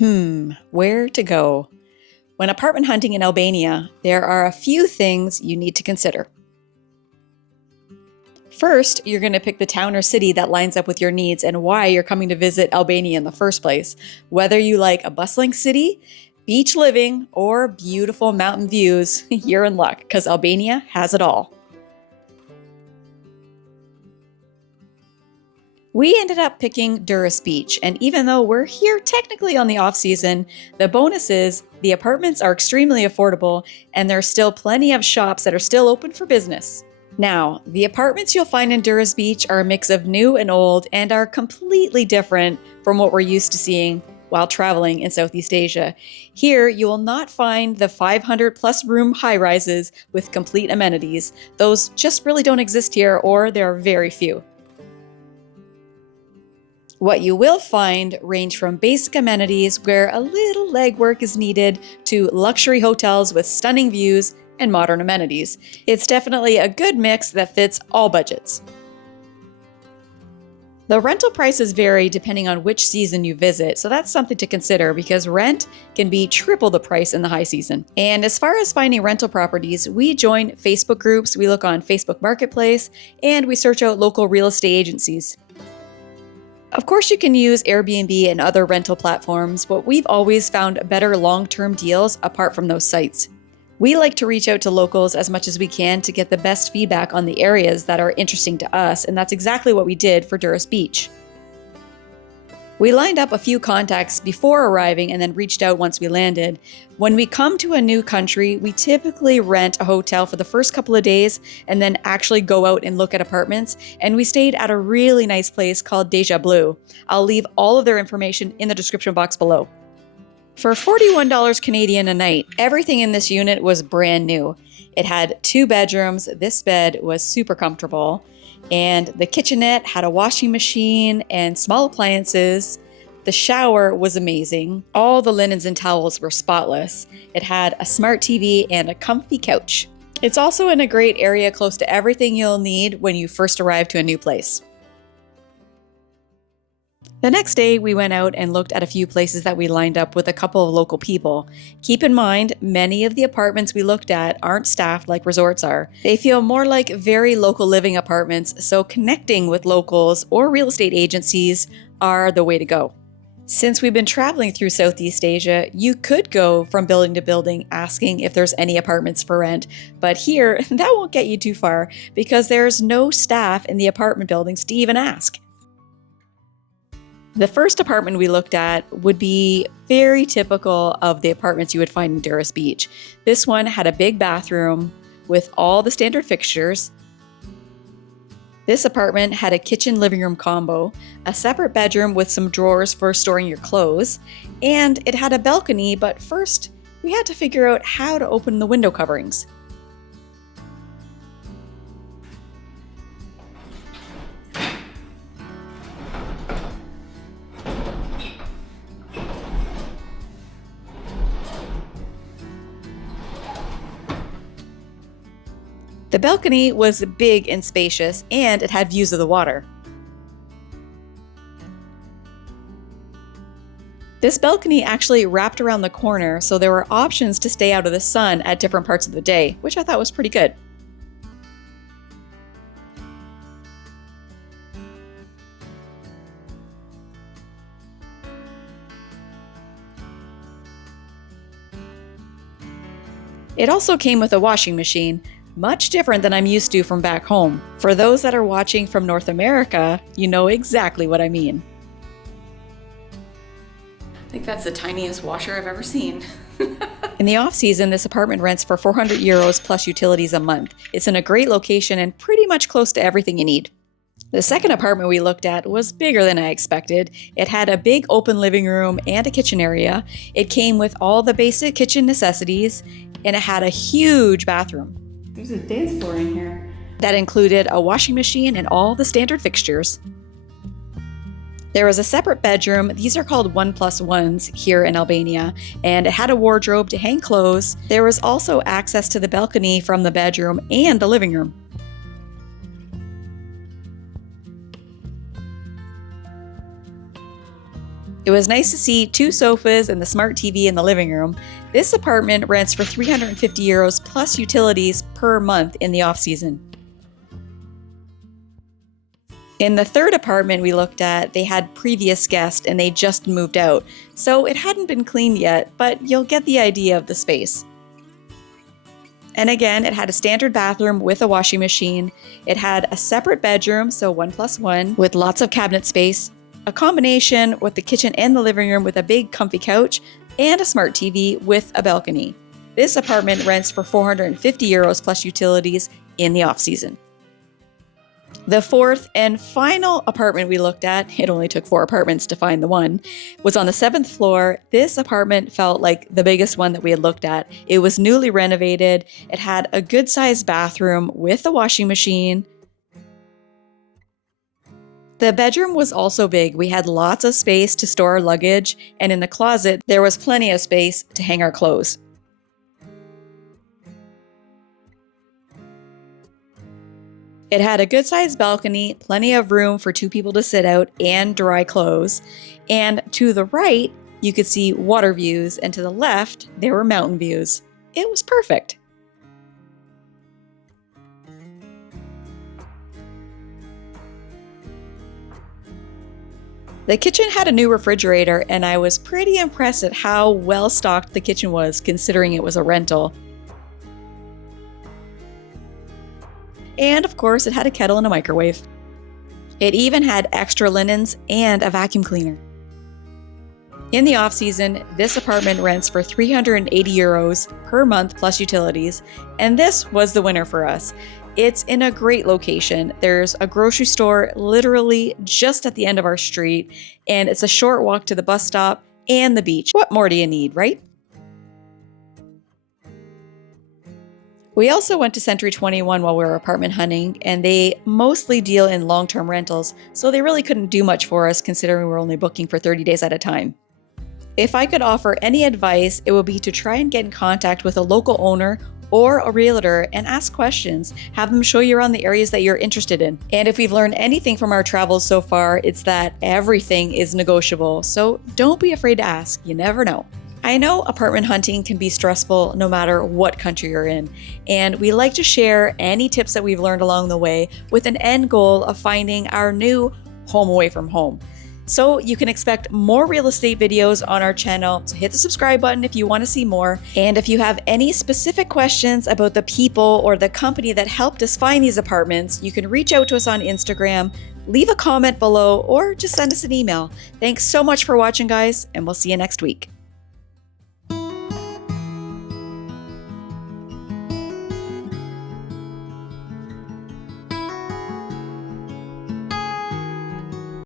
Where to go? When apartment hunting in Albania, there are a few things you need to consider. First, you're going to pick the town or city that lines up with your needs and why you're coming to visit Albania in the first place. Whether you like a bustling city, beach living, or beautiful mountain views, you're in luck because Albania has it all. We ended up picking Durres Beach, and even though we're here technically on the off-season, the bonus is the apartments are extremely affordable and there's still plenty of shops that are still open for business. Now, the apartments you'll find in Durres Beach are a mix of new and old and are completely different from what we're used to seeing while traveling in Southeast Asia. Here, you will not find the 500-plus room high-rises with complete amenities. Those just really don't exist here, or there are very few. What you will find range from basic amenities where a little legwork is needed to luxury hotels with stunning views and modern amenities. It's definitely a good mix that fits all budgets. The rental prices vary depending on which season you visit, so that's something to consider because rent can be triple the price in the high season. And as far as finding rental properties, we join Facebook groups, we look on Facebook Marketplace, and we search out local real estate agencies. Of course, you can use Airbnb and other rental platforms, but we've always found better long-term deals apart from those sites. We like to reach out to locals as much as we can to get the best feedback on the areas that are interesting to us, and that's exactly what we did for Durres Beach. We lined up a few contacts before arriving and then reached out once we landed. When we come to a new country, we typically rent a hotel for the first couple of days and then actually go out and look at apartments, and we stayed at a really nice place called Deja Blue. I'll leave all of their information in the description box below. For $41 Canadian a night, everything in this unit was brand new. It had 2 bedrooms, this bed was super comfortable, and the kitchenette had a washing machine and small appliances. The shower was amazing. All the linens and towels were spotless. It had a smart TV and a comfy couch. It's also in a great area close to everything you'll need when you first arrive to a new place. The next day, we went out and looked at a few places that we lined up with a couple of local people. Keep in mind, many of the apartments we looked at aren't staffed like resorts are. They feel more like very local living apartments, so connecting with locals or real estate agencies are the way to go. Since we've been traveling through Southeast Asia, you could go from building to building asking if there's any apartments for rent, but here, that won't get you too far because there's no staff in the apartment buildings to even ask. The first apartment we looked at would be very typical of the apartments you would find in Durres Beach. This one had a big bathroom with all the standard fixtures. This apartment had a kitchen living room combo, a separate bedroom with some drawers for storing your clothes, and it had a balcony, but first we had to figure out how to open the window coverings. The balcony was big and spacious, and it had views of the water. This balcony actually wrapped around the corner, so there were options to stay out of the sun at different parts of the day, which I thought was pretty good. It also came with a washing machine, much different than I'm used to from back home. For those that are watching from North America, you know exactly what I mean. I think that's the tiniest washer I've ever seen. In the off-season, this apartment rents for €400 plus utilities a month. It's in a great location and pretty much close to everything you need. The second apartment we looked at was bigger than I expected. It had a big open living room and a kitchen area. It came with all the basic kitchen necessities, and it had a huge bathroom. There's a dance floor in here. That included a washing machine and all the standard fixtures. There was a separate bedroom. These are called 1+1s here in Albania, and it had a wardrobe to hang clothes. There was also access to the balcony from the bedroom and the living room. It was nice to see 2 sofas and the smart TV in the living room. This apartment rents for €350 plus utilities per month in the off-season. In the third apartment we looked at, they had previous guests and they just moved out, so it hadn't been cleaned yet, but you'll get the idea of the space. And again, it had a standard bathroom with a washing machine. It had a separate bedroom, so 1+1, with lots of cabinet space, a combination with the kitchen and the living room with a big comfy couch, and a smart TV with a balcony. This apartment rents for €450 plus utilities in the off-season. The fourth and final apartment we looked at, it only took 4 apartments to find the one, was on the 7th floor. This apartment felt like the biggest one that we had looked at. It was newly renovated. It had a good-sized bathroom with a washing machine. The bedroom was also big. We had lots of space to store our luggage, and in the closet, there was plenty of space to hang our clothes. It had a good-sized balcony, plenty of room for 2 people to sit out and dry clothes. And to the right, you could see water views, and to the left, there were mountain views. It was perfect. The kitchen had a new refrigerator, and I was pretty impressed at how well stocked the kitchen was, considering it was a rental. And of course, it had a kettle and a microwave. It even had extra linens and a vacuum cleaner. In the off-season, this apartment rents for €380 per month plus utilities, and this was the winner for us. It's in a great location. There's a grocery store literally just at the end of our street, and it's a short walk to the bus stop and the beach. What more do you need, right? We also went to Century 21 while we were apartment hunting, and they mostly deal in long-term rentals, so they really couldn't do much for us considering we were only booking for 30 days at a time. If I could offer any advice, it would be to try and get in contact with a local owner or a realtor and ask questions. Have them show you around the areas that you're interested in. And if we've learned anything from our travels so far, it's that everything is negotiable, so don't be afraid to ask. You never know. I know apartment hunting can be stressful no matter what country you're in, and we like to share any tips that we've learned along the way with an end goal of finding our new home away from home. So you can expect more real estate videos on our channel, so hit the subscribe button if you want to see more. And if you have any specific questions about the people or the company that helped us find these apartments, you can reach out to us on Instagram, leave a comment below, or just send us an email. Thanks so much for watching, guys, and we'll see you next week.